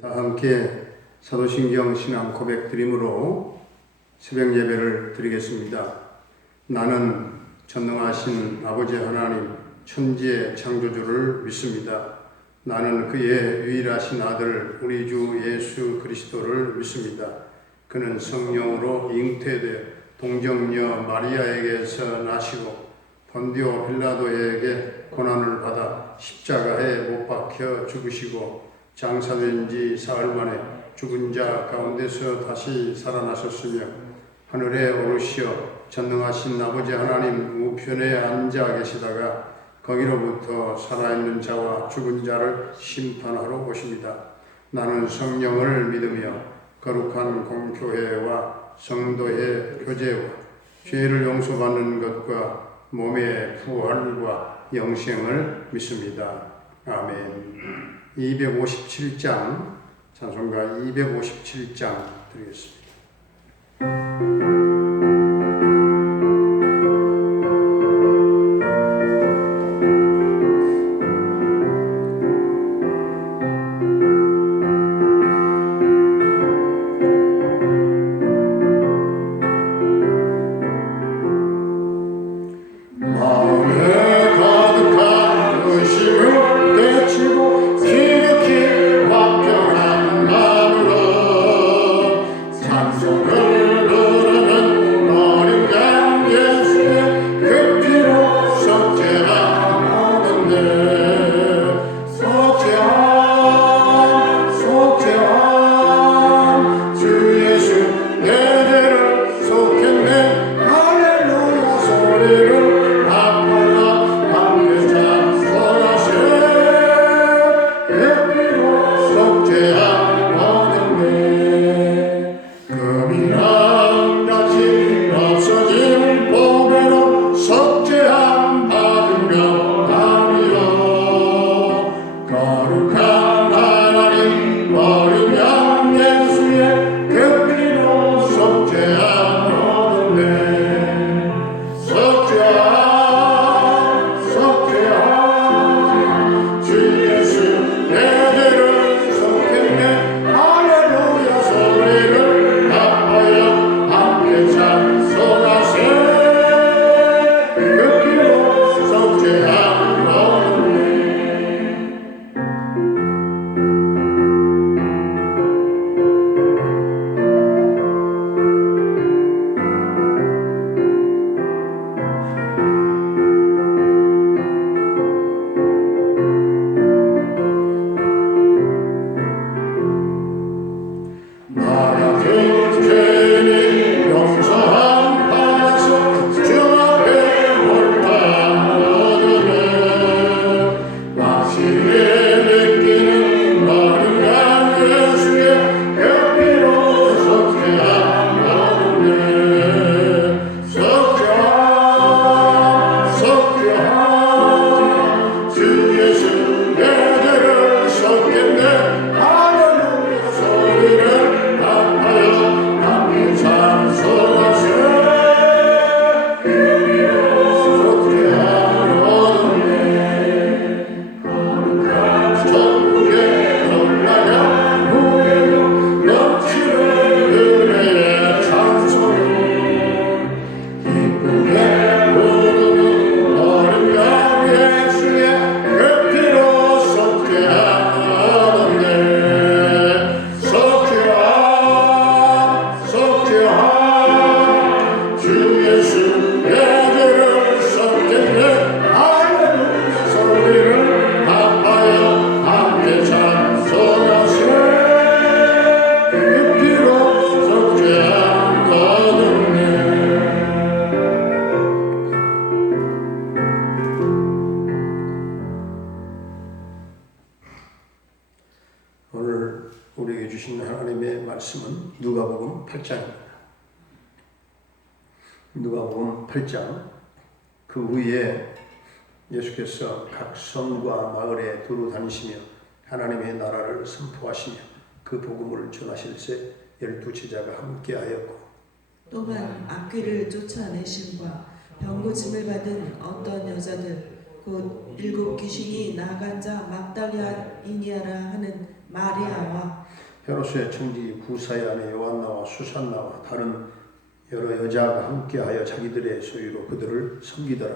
다 함께 사도신경 신앙 고백 드림으로 새벽 예배를 드리겠습니다. 나는 전능하신 아버지 하나님 천지의 창조주를 믿습니다. 나는 그의 유일하신 아들 우리 주 예수 그리스도를 믿습니다. 그는 성령으로 잉태돼 동정녀 마리아에게서 나시고 본디오 빌라도에게 고난을 받아 십자가에 못 박혀 죽으시고 장사된 지 사흘 만에 죽은 자 가운데서 다시 살아나셨으며 하늘에 오르시어 전능하신 아버지 하나님 우편에 앉아 계시다가 거기로부터 살아있는 자와 죽은 자를 심판하러 오십니다. 나는 성령을 믿으며 거룩한 공교회와 성도의 교제와 죄를 용서받는 것과 몸의 부활과 영생을 믿습니다. 아멘. 257장 찬송가 257장 드리겠습니다. 오늘 우리에게 주신 하나님의 말씀은 누가복음 8장입니다. 누가복음 8장 그 후에 예수께서 각 성과 마을에 두루 다니시며 하나님의 나라를 선포하시며 그 복음을 전하실새 12제자가 함께하였고 또한 악귀를 쫓아내심과 병고침을 받은 어떤 여자들 곧 7 귀신이 나간 자 막달리아인이라 하는 마리아와 헤롯의 청지기 구사의 아내 요한나와 수산나와 다른 여러 여자가 함께하여 자기들의 소유로 그들을 섬기더라.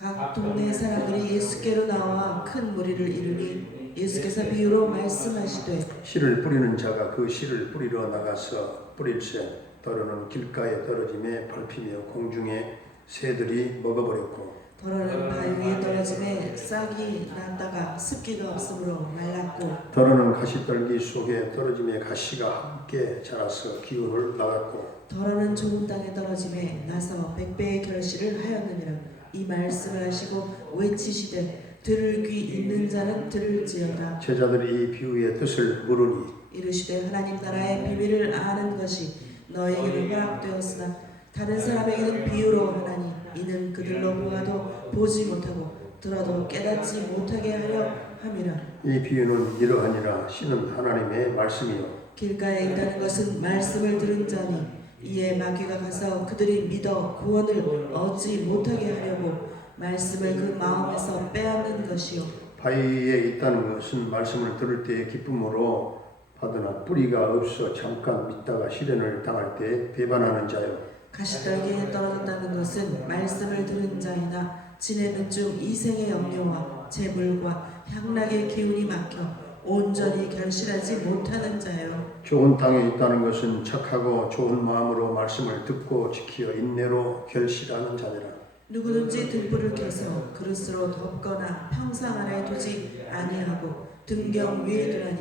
각 동네 사람들이 예수께로 나와 큰 무리를 이루니 예수께서 비유로 말씀하시되 씨를 뿌리는 자가 그 씨를 뿌리러 나가서 뿌릴새 더러는 길가에 떨어짐에 밟히며 공중에 새들이 먹어버렸고 더러는 바위 위에 떨어짐에 싹이 났다가 습기가 없으므로 말랐고 더러는 가시떨기 속에 떨어짐에 가시가 함께 자라서 기운을 나갔고 더러는 좋은 땅에 떨어짐에 나서 100배의 결실을 하였느니라. 이 말씀을 하시고 외치시되 들을 귀 있는 자는 들을지어다. 제자들이 이 비유의 뜻을 물으니 이르시되 하나님 나라의 비밀을 아는 것이 너희에게는 허락되었으나 다른 사람에게는 비유로 하나니 이는 그들로 보아도 보지 못하고 들어도 깨닫지 못하게 하려 함이라. 이 비유는 이러하니라. 씨는 하나님의 말씀이요 길가에 있다는 것은 말씀을 들은 자니 이에 마귀가 가서 그들이 믿어 구원을 얻지 못하게 하려고 말씀을 그 마음에서 빼앗는 것이요 바위에 있다는 것은 말씀을 들을 때의 기쁨으로 받으나 뿌리가 없어 잠깐 믿다가 시련을 당할 때 배반하는 자요 가시떨기에 떨어졌다는 것은 말씀을 들은 자이나 지내는 중 이생의 염려와 재물과 향락의 기운이 막혀 온전히 결실하지 못하는 자요. 좋은 땅에 있다는 것은 착하고 좋은 마음으로 말씀을 듣고 지키어 인내로 결실하는 자니라. 누구든지 등불을 켜서 그릇으로 덮거나 평상 아래에 두지 아니하고 등경 위에 두라니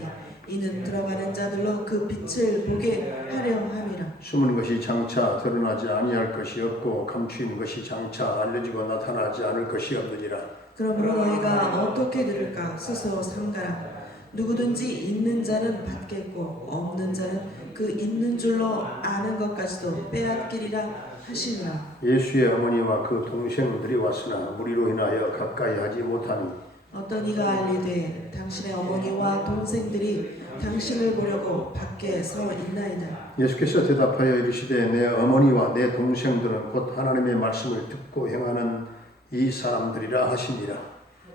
이는 들어가는 자들로 그 빛을 보게 하려 함이라. 숨은 것이 장차 드러나지 아니할 것이 없고 감추인 것이 장차 알려지고 나타나지 않을 것이 없느니라. 그러므로 너희가 어떻게 들을까 스스로 삼가라. 누구든지 있는 자는 받겠고 없는 자는 그 있는 줄로 아는 것까지도 빼앗기리라 하시니라. 예수의 어머니와 그 동생들이 왔으나 무리로 인하여 가까이 하지 못하니 어떤 이가 알리되 당신의 어머니와 동생들이 당신을 보려고 밖에 서 있나이다. 예수께서 대답하여 이르시되 내 어머니와 내 동생들은 곧 하나님의 말씀을 듣고 행하는 이 사람들이라 하시니라.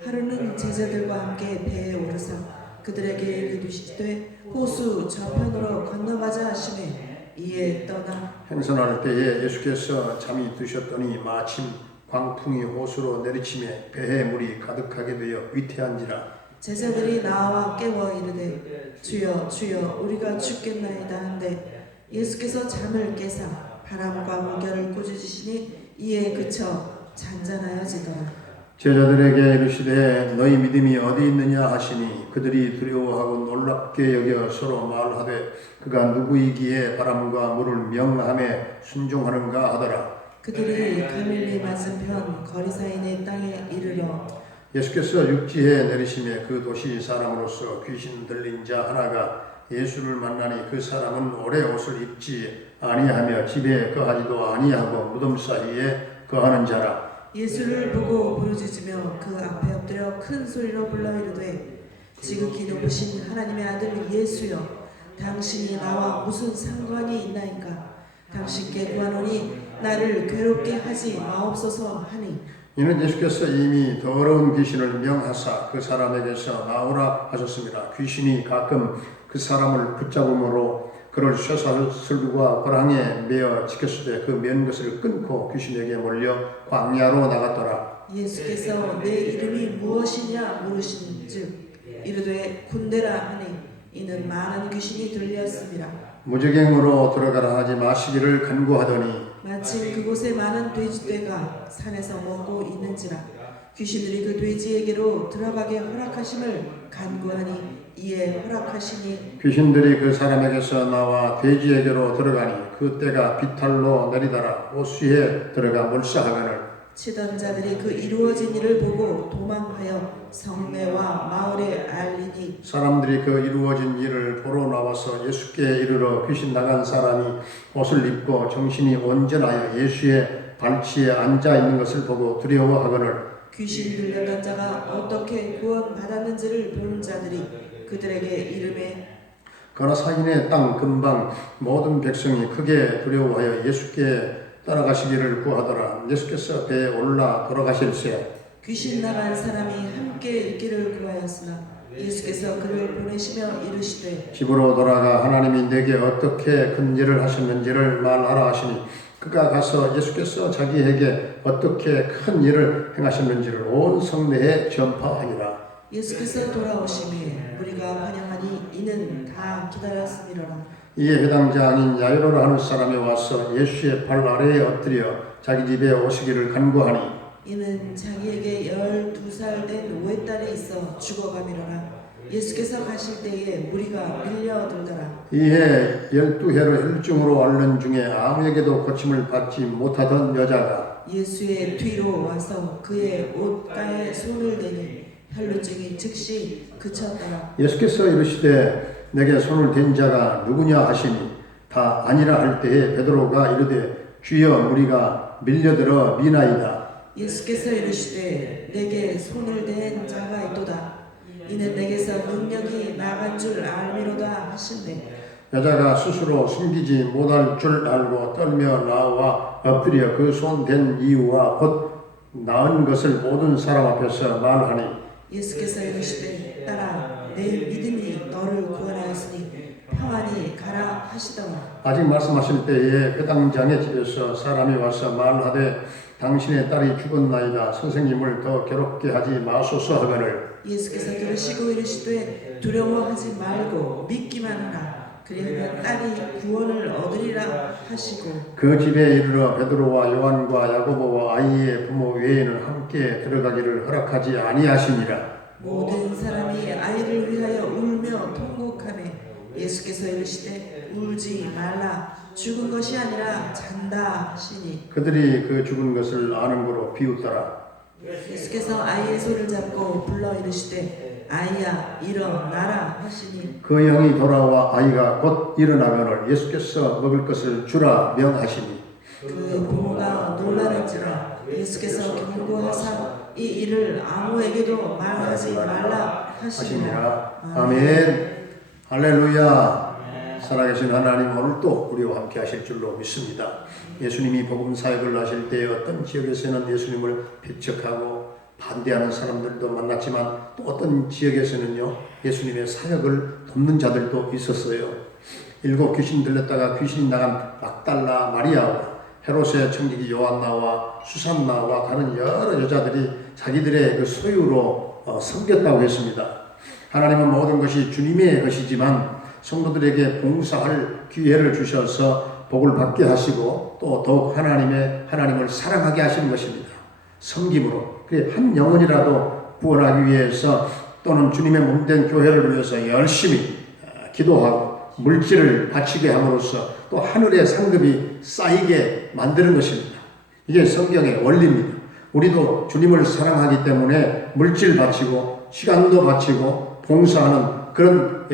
하루는 제자들과 함께 배에 오르사 그들에게 이르시되 호수 저편으로 건너가자 하시매 이에 떠나 행선할 때에 예수께서 잠이 드셨더니 마침 광풍이 호수로 내리치매 배에 물이 가득하게 되어 위태한지라. 제자들이 나와 깨워 이르되 주여 주여 우리가 죽겠나이다 한데 예수께서 잠을 깨사 바람과 물결을 꾸짖으시니 이에 그쳐 잔잔하여지더라. 제자들에게 이르시되 너희 믿음이 어디 있느냐 하시니 그들이 두려워하고 놀랍게 여겨 서로 말하되 그가 누구이기에 바람과 물을 명함에 순종하는가 하더라. 그들이 갈릴리 맞은편 거리사인의 땅에 이르러 예수께서 육지에 내리심에 그 도시 사람으로서 귀신 들린 자 하나가 예수를 만나니 그 사람은 오래 옷을 입지 아니하며 집에 거하지도 아니하고 무덤 사이에 거하는 자라. 예수를 보고 부르짖으며 그 앞에 엎드려 큰 소리로 불러 이르되 지극히 높으신 하나님의 아들 예수여 당신이 나와 무슨 상관이 있나이까 당신께 구하노니 나를 괴롭게 하지 마옵소서 하니 이는 예수께서 이미 더러운 귀신을 명하사 그 사람에게서 나오라 하셨습니다. 귀신이 가끔 그 사람을 붙잡음으로 그를 쇠사슬과 호랑이에 매어 지켰을 때 그 맨 것을 끊고 귀신에게 몰려 광야로 나갔더라. 예수께서 내 이름이 무엇이냐 물으신즉 이르되 군대라 하니 이는 많은 귀신이 들렸습니다. 무적행으로 들어가라 하지 마시기를 간구하더니 마침 그곳에 많은 돼지떼가 산에서 먹고 있는지라 귀신들이 그 돼지에게로 들어가게 허락하심을 간구하니 이에 허락하시니 귀신들이 그 사람에게서 나와 돼지에게로 들어가니 그 떼가 비탈로 내리더라. 호수에 들어가 몰사하거늘 치던 자들이 그 이루어진 일을 보고 도망하여 성내와 마을에 알리니 사람들이 그 이루어진 일을 보러 나와서 예수께 이르러 귀신 나간 사람이 옷을 입고 정신이 온전하여 예수의 발치에 앉아 있는 것을 보고 두려워하거늘 귀신 들렸던 자가 어떻게 구원받았는지를 본 자들이 그들에게 이르매 거라사인의 땅 근방 모든 백성이 크게 두려워하여 예수께 따라가시기를 구하더라. 예수께서 배에 올라 돌아가실새 귀신 나간 사람이 함께 있기를 구하였으나 예수께서 그를 보내시며 이르시되 집으로 돌아가 하나님이 내게 어떻게 큰 일을 하셨는지를 말하라 하시니 그가 가서 예수께서 자기에게 어떻게 큰 일을 행하셨는지를 온 성내에 전파하니라. 예수께서 돌아오심에 우리가 환영하니 이는 다 기다렸음이로라. 이에 회당장인 야이로라 하는 사람이 와서 예수의 발 아래에 엎드려 자기 집에 오시기를 간구하니 이는 자기에게 12살 된 오해딸이 있어 죽어가미로라. 예수께서 가실 때에 무리가 밀려들더라. 이에 12해로 혈중으로 앓는 중에 아무에게도 고침을 받지 못하던 여자가 예수의 뒤로 와서 그의 옷가에 손을 대니 혈루증이 즉시 그쳤더라. 예수께서 이르시되 내게 손을 댄 자가 누구냐 하시니 다 아니라 할 때에 베드로가 이르되 주여 무리가 밀려들어 미나이다. 예수께서 이르시되 내게 손을 댄 자가 있도다. 이는 내게서 능력이 나간 줄 알미로다 하신대. 여자가 스스로 숨기지 못할 줄 알고 떨며 나와 엎드려 그 손 댄 이유와 곧 나은 것을 모든 사람 앞에서 말하니 예수께서 이르시되 딸아 내 믿음이 너를 구원하였으니 평안히 가라 하시더라. 아직 말씀하실 때에 회당장의 집에서 사람이 와서 말하되 당신의 딸이 죽었나이다. 선생님을 더 괴롭게 하지 마소서 하거늘 예수께서 들으시고 이르시되 두려워하지 말고 믿기만 하라. 그리하면 딸이 구원을 얻으리라 하시고 그 집에 이르러 베드로와 요한과 야고보와 아이의 부모 외에는 함께 들어가기를 허락하지 아니하시니라. 모든 사람이 아이를 위하여 울며 통곡하매 예수께서 이르시되 울지 말라. 죽은 것이 아니라 잔다 하시니 그들이 그 죽은 것을 아는 거로 비웃더라. 예수께서 아이의 손을 잡고 불러 이르시되 아이야 일어나라 하시니 그 영이 돌아와 아이가 곧 일어나거늘 예수께서 먹을 것을 주라 명하시니 그 부모가 놀라는지라. 예수께서 경고하사 이 일을 아무에게도 말하지 말라 하시니라. 하시니라. 아멘. 할렐루야. 살아계신 하나님 오늘도 우리와 함께 하실 줄로 믿습니다. 예수님이 복음 사역을 하실 때 어떤 지역에서는 예수님을 배척하고 반대하는 사람들도 만났지만 또 어떤 지역에서는요 예수님의 사역을 돕는 자들도 있었어요. 7 귀신 들렸다가 귀신이 나간 막달라 마리아와 헤롯의 청지기 요한나와 수산나와 다른 여러 여자들이 자기들의 그 소유로 섬겼다고 했습니다. 하나님은 모든 것이 주님의 것이지만 성도들에게 봉사할 기회를 주셔서 복을 받게 하시고 또 더욱 하나님을 사랑하게 하시는 것입니다. 섬김으로. 그래 한 영혼이라도 구원하기 위해서 또는 주님의 몸된 교회를 위해서 열심히 기도하고 물질을 바치게 함으로써 또 하늘의 상급이 쌓이게 만드는 것입니다. 이게 성경의 원리입니다. 우리도 주님을 사랑하기 때문에 물질 바치고 시간도 바치고 봉사하는 그런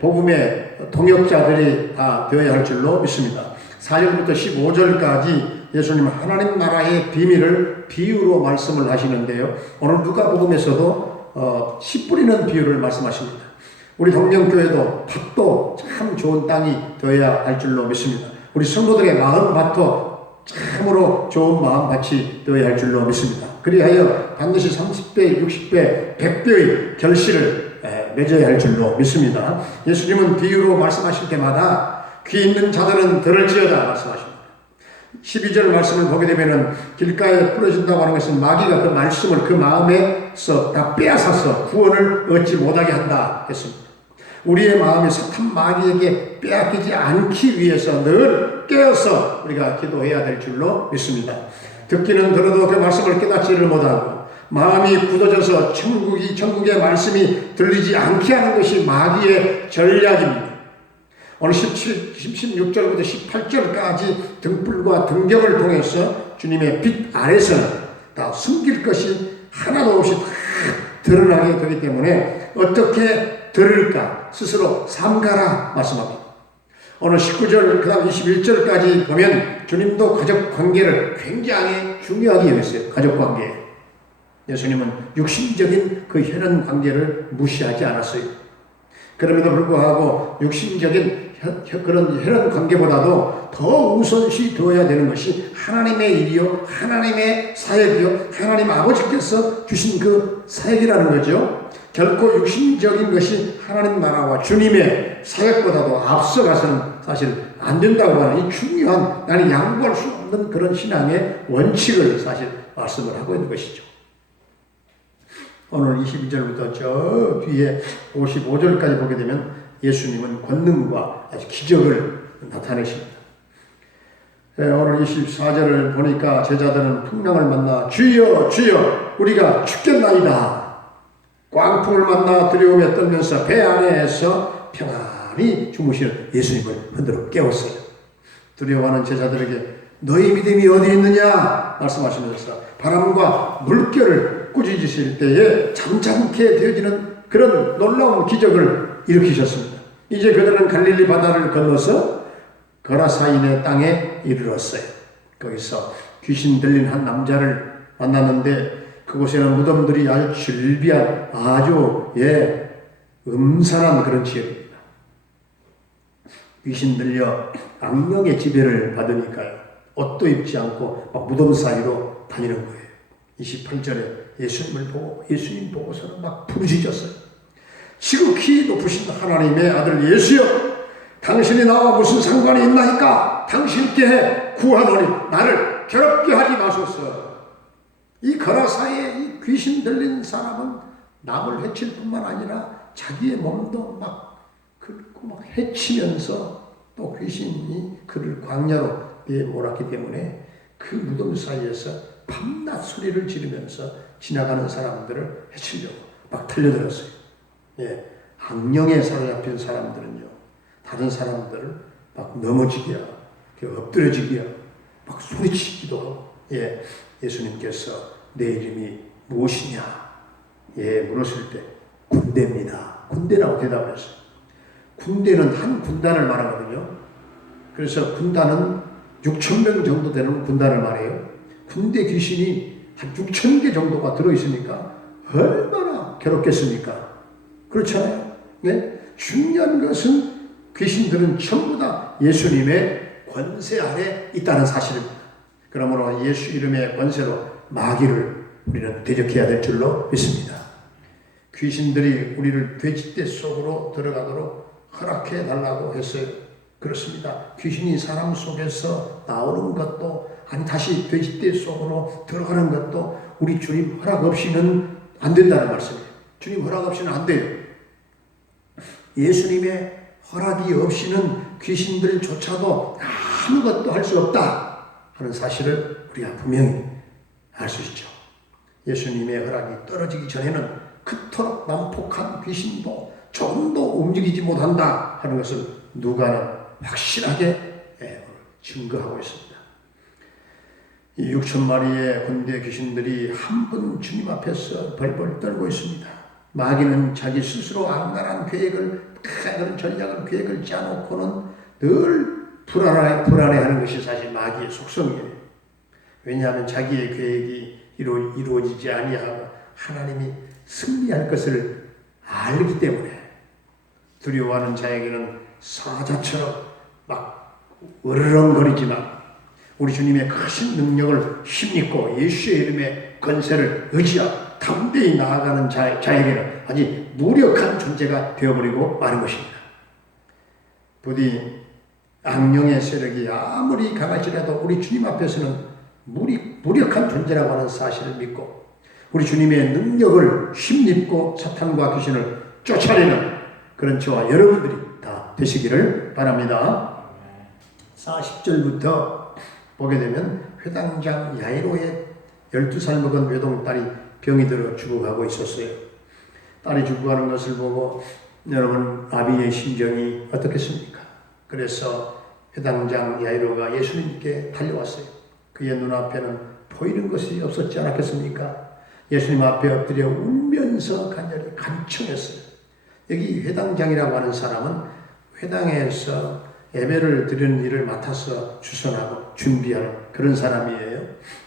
복음의 동역자들이 다 되어야 할 줄로 믿습니다. 4절부터 15절까지 예수님은 하나님 나라의 비밀을 비유로 말씀을 하시는데요. 오늘 누가복음에서도 씨 뿌리는 비유를 말씀하십니다. 우리 동명교회도 밭도 참 좋은 땅이 되어야 할 줄로 믿습니다. 우리 성도들의 마음밭도 참으로 좋은 마음밭이 되어야 할 줄로 믿습니다. 그리하여 반드시 30배, 60배, 100배의 결실을 맺어야 할 줄로 믿습니다. 예수님은 비유로 말씀하실 때마다 귀 있는 자들은 들을지어다 말씀하십니다. 12절 말씀을 보게 되면은 길가에 뿌려진다고 하는 것은 마귀가 그 말씀을 그 마음에서 다 빼앗아서 구원을 얻지 못하게 한다 했습니다. 우리의 마음이 사탄 마귀에게 빼앗기지 않기 위해서 늘 깨어서 우리가 기도해야 될 줄로 믿습니다. 듣기는 들어도 그 말씀을 깨닫지를 못하고 마음이 굳어져서 천국의 말씀이 들리지 않게 하는 것이 마귀의 전략입니다. 오늘 16절부터 18절까지 등불과 등경을 통해서 주님의 빛 아래서 다 숨길 것이 하나도 없이 다 드러나게 되기 때문에 어떻게 들을까 스스로 삼가라 말씀합니다. 오늘 19절 그 다음 21절까지 보면 주님도 가족 관계를 굉장히 중요하게 여겼어요. 가족 관계. 예수님은 육신적인 그 혈연 관계를 무시하지 않았어요. 그럼에도 불구하고 육신적인 그런 혈연 관계보다도 더 우선시 두어야 되는 것이 하나님의 일이요, 하나님의 사역이요, 하나님 아버지께서 주신 그 사역이라는 거죠. 결코 육신적인 것이 하나님 나라와 주님의 사역보다도 앞서가서는 사실 안 된다고 하는 이 중요한 나는 양보할 수 없는 그런 신앙의 원칙을 사실 말씀을 하고 있는 것이죠. 오늘 22절부터 저 뒤에 55절까지 보게 되면 예수님은 권능과 아주 기적을 나타내십니다. 오늘 24절을 보니까 제자들은 풍랑을 만나 주여 주여 우리가 죽겠나이다. 광풍을 만나 두려움에 떨면서 배 안에서 평안히 주무시는 예수님을 흔들어 깨웠어요. 두려워하는 제자들에게 너희 믿음이 어디 있느냐 말씀하시면서 바람과 물결을 꾸짖으실 때에 잠잠케 되어지는 그런 놀라운 기적을 일으키셨습니다. 이제 그들은 갈릴리 바다를 건너서 거라사인의 땅에 이르렀어요. 거기서 귀신 들린 한 남자를 만났는데 그곳에는 무덤들이 아주 즐비한 아주 음산한 그런 지역입니다. 귀신 들려 악령의 지배를 받으니까요. 옷도 입지 않고 막 무덤 사이로 다니는 거예요. 28절에 예수님 보고서는 막 부르짖었어요. 지극히 높으신 하나님의 아들 예수여, 당신이 나와 무슨 상관이 있나이까? 당신께 구하노니 나를 괴롭게 하지 마소서. 이 거라사에 이 귀신 들린 사람은 남을 해칠 뿐만 아니라 자기의 몸도 막 긁고 막 해치면서 또 귀신이 그를 광야로 내몰았기 때문에 그 무덤 사이에서 밤낮 소리를 지르면서 지나가는 사람들을 해치려고 막 달려들었어요. 악령에 사로잡힌 사람들은요, 다른 사람들을 막 넘어지게 하고 엎드려지게 하고 막 소리치기도 하고 예수님께서 내 이름이 무엇이냐 물었을 때 군대입니다. 군대라고 대답했어요. 군대는 한 군단을 말하거든요. 그래서 군단은 6,000명 정도 되는 군단을 말해요. 군대 귀신이 한 6,000개 정도가 들어있으니까 얼마나 괴롭겠습니까? 그렇잖아요. 중요한 것은 귀신들은 전부 다 예수님의 권세 아래 있다는 사실입니다. 그러므로 예수 이름의 권세로 마귀를 우리는 대적해야 될 줄로 믿습니다. 귀신들이 우리를 돼지떼 속으로 들어가도록 허락해 달라고 했어요. 그렇습니다. 귀신이 사람 속에서 나오는 것도 아니 다시 돼지떼 속으로 들어가는 것도 우리 주님 허락 없이는 안 된다는 말씀이에요. 주님 허락 없이는 안 돼요. 예수님의 허락이 없이는 귀신들조차도 아무것도 할 수 없다 하는 사실을 우리가 분명히 알 수 있죠. 예수님의 허락이 떨어지기 전에는 그토록 난폭한 귀신도 조금도 움직이지 못한다 하는 것을 누가는 확실하게 증거하고 있습니다. 이 6,000마리의 군대 귀신들이 한 분 주님 앞에서 벌벌 떨고 있습니다. 마귀는 자기 스스로 악랄한 계획을, 그런 전략을 계획을 짜놓고는 늘 불안해하는 것이 사실 마귀의 속성이에요. 왜냐하면 자기의 계획이 이루어지지 아니하고 하나님이 승리할 것을 알기 때문에 두려워하는 자에게는 사자처럼 막 으르렁거리지만 우리 주님의 크신 능력을 힘입고 예수의 이름의 권세를 의지하고 담대히 나아가는 자에게는 아주 무력한 존재가 되어버리고 마는 것입니다. 부디 악령의 세력이 아무리 강할지라도 우리 주님 앞에서는 무력한 존재라고 하는 사실을 믿고 우리 주님의 능력을 힘입고 사탄과 귀신을 쫓아내는 그런 저와 여러분들이 다 되시기를 바랍니다. 40절부터 보게 되면 회당장 야이로의 12살 먹은 외동딸이 병이 들어 죽어가고 있었어요. 딸이 죽어가는 것을 보고 여러분 아비의 심정이 어떻겠습니까? 그래서 회당장 야이로가 예수님께 달려왔어요. 그의 눈앞에는 보이는 것이 없었지 않았겠습니까? 예수님 앞에 엎드려 울면서 간절히 간청했어요. 여기 회당장이라고 하는 사람은 회당에서 예배를 드리는 일을 맡아서 주선하고 준비하는 그런 사람이에요.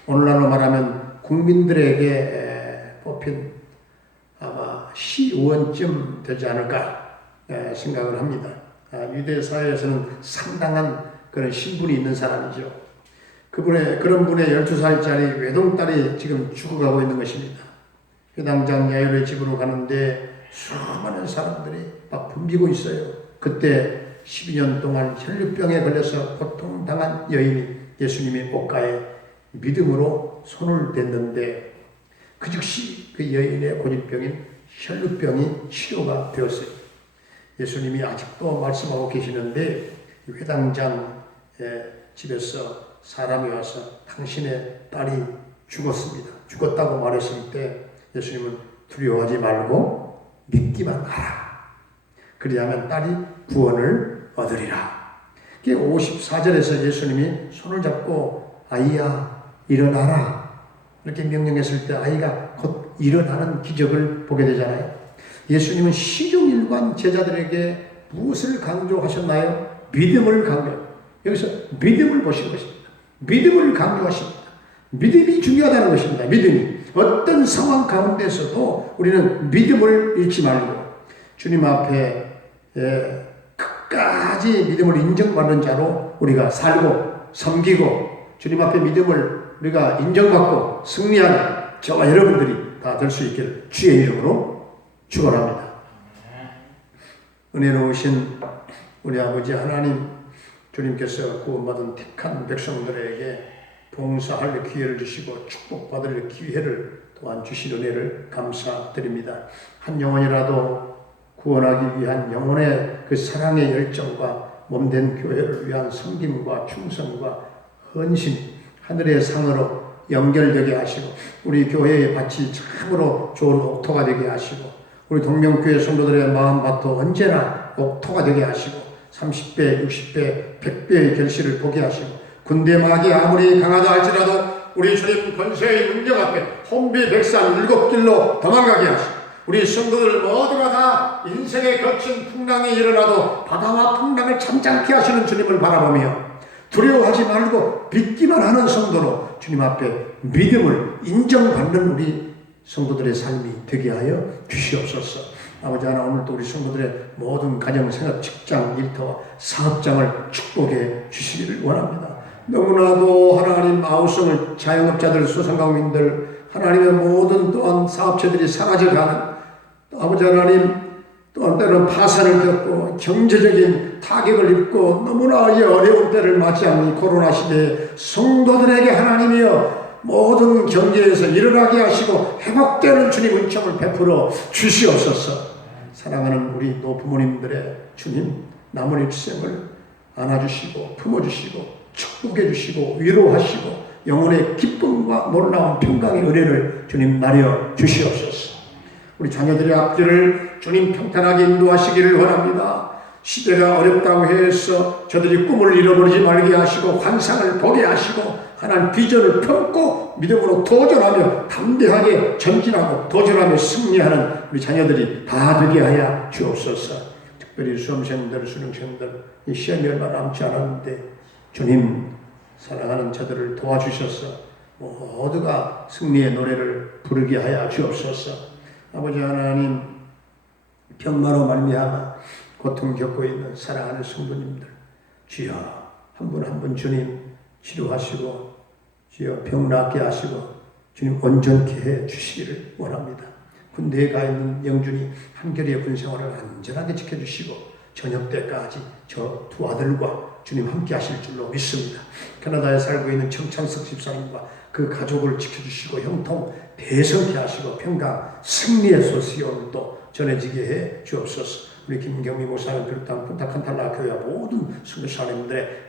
오늘날로 말하면 국민들에게 뽑힌 아마 시의원쯤 되지 않을까 생각을 합니다. 유대 사회에서는 상당한 그런 신분이 있는 사람이죠. 그런 분의 12살짜리 외동딸이 지금 죽어가고 있는 것입니다. 회당장 야이로의 집으로 가는데 수많은 사람들이 막 붐비고 있어요. 그때 12년 동안 혈류병에 걸려서 고통당한 여인이 예수님의 옷가에 믿음으로 손을 댔는데 그 즉시 그 여인의 고질병인 혈류병이 치료가 되었어요. 예수님이 아직도 말씀하고 계시는데 회당장 집에서 사람이 와서 당신의 딸이 죽었습니다. 죽었다고 말했을 때 예수님은 두려워하지 말고 믿기만 하라. 그리하면 딸이 구원을 얻으리라. 54절에서 예수님이 손을 잡고 아이야 일어나라 이렇게 명령했을 때 아이가 곧 일어나는 기적을 보게 되잖아요. 예수님은 시종일관 제자들에게 무엇을 강조하셨나요? 믿음을 강조해요. 여기서 믿음을 보신 것입니다. 믿음을 강조하십니다. 믿음이 중요하다는 것입니다. 믿음이. 어떤 상황 가운데서도 우리는 믿음을 잃지 말고 주님 앞에 끝까지 믿음을 인정받는 자로 우리가 살고 섬기고 주님 앞에 믿음을 우리가 인정받고 승리하는 저와 여러분들이 다 될 수 있기를 주의 이름으로 축원합니다. 은혜로우신 우리 아버지 하나님, 주님께서 구원받은 택한 백성들에게 봉사할 기회를 주시고 축복받을 기회를 또한 주신 은혜를 감사드립니다. 한 영혼이라도 구원하기 위한 영혼의 그 사랑의 열정과 몸된 교회를 위한 섬김과 충성과 헌신, 하늘의 상으로 연결되게 하시고 우리 교회의 밭이 참으로 좋은 옥토가 되게 하시고 우리 동명교회 성도들의 마음밭도 언제나 옥토가 되게 하시고 30배, 60배, 100배의 결실을 보게 하시고 군대 막이 아무리 강하다 할지라도 우리 주님 권세의 능력 앞에 혼비백산 7길로 도망가게 하시고 우리 성도들 모두가 다 인생의 거친 풍랑이 일어나도 바다와 풍랑을 잠잠케 하시는 주님을 바라보며 두려워하지 말고 믿기만 하는 성도로 주님 앞에 믿음을 인정받는 우리 성도들의 삶이 되게 하여 주시옵소서. 아버지 하나 오늘도 우리 성도들의 모든 가정, 생활, 직장, 일터와 사업장을 축복해 주시기를 원합니다. 너무나도 하나님 아우성을 자영업자들, 소상공인들, 하나님의 모든 또한 사업체들이 사라져가는 아버지 하나님 또한 때는 파산을 겪고 경제적인 타격을 입고 너무나 어려운 때를 맞이한 이 코로나 시대에 성도들에게 하나님이여 모든 경계에서 일어나게 하시고 회복되는 주님 은총을 베풀어 주시옵소서. 사랑하는 우리 노부모님들의 주님 남은 일생을 안아주시고 품어주시고 축복해 주시고 위로하시고 영혼의 기쁨과 놀라운 평강의 은혜를 주님 나려 주시옵소서. 우리 자녀들의 앞길을 주님 평탄하게 인도하시기를 원합니다. 시대가 어렵다고 해서 저들이 꿈을 잃어버리지 말게 하시고 환상을 보게 하시고 하나님 비전을 품고 믿음으로 도전하며 담대하게 전진하고 도전하며 승리하는 우리 자녀들이 다 되게 하여 주옵소서. 특별히 수험생들, 수능생들 이 시험이 얼마 남지 않았는데 주님 사랑하는 저들을 도와주셔서 모두가 승리의 노래를 부르게 하여 주옵소서. 아버지 하나님 병마로 말미암아 고통 겪고 있는 사랑하는 성도님들 주여 한 분 한 분 주님 치료하시고 주여 병 낫게 하시고 주님 온전케 해 주시기를 원합니다. 군대에 가 있는 영준이 한결의 군생활을 안전하게 지켜주시고 저녁 때까지 저 두 아들과 주님 함께 하실 줄로 믿습니다. 캐나다에 살고 있는 청창석 집사님과 그 가족을 지켜주시고 형통 대성케 하시고 평강 승리의 소식이 오늘도 전해지게 해 주옵소서. 우리 김경미 목사를 비롯한 푼타칸탈라 교회 모든 선교사님들의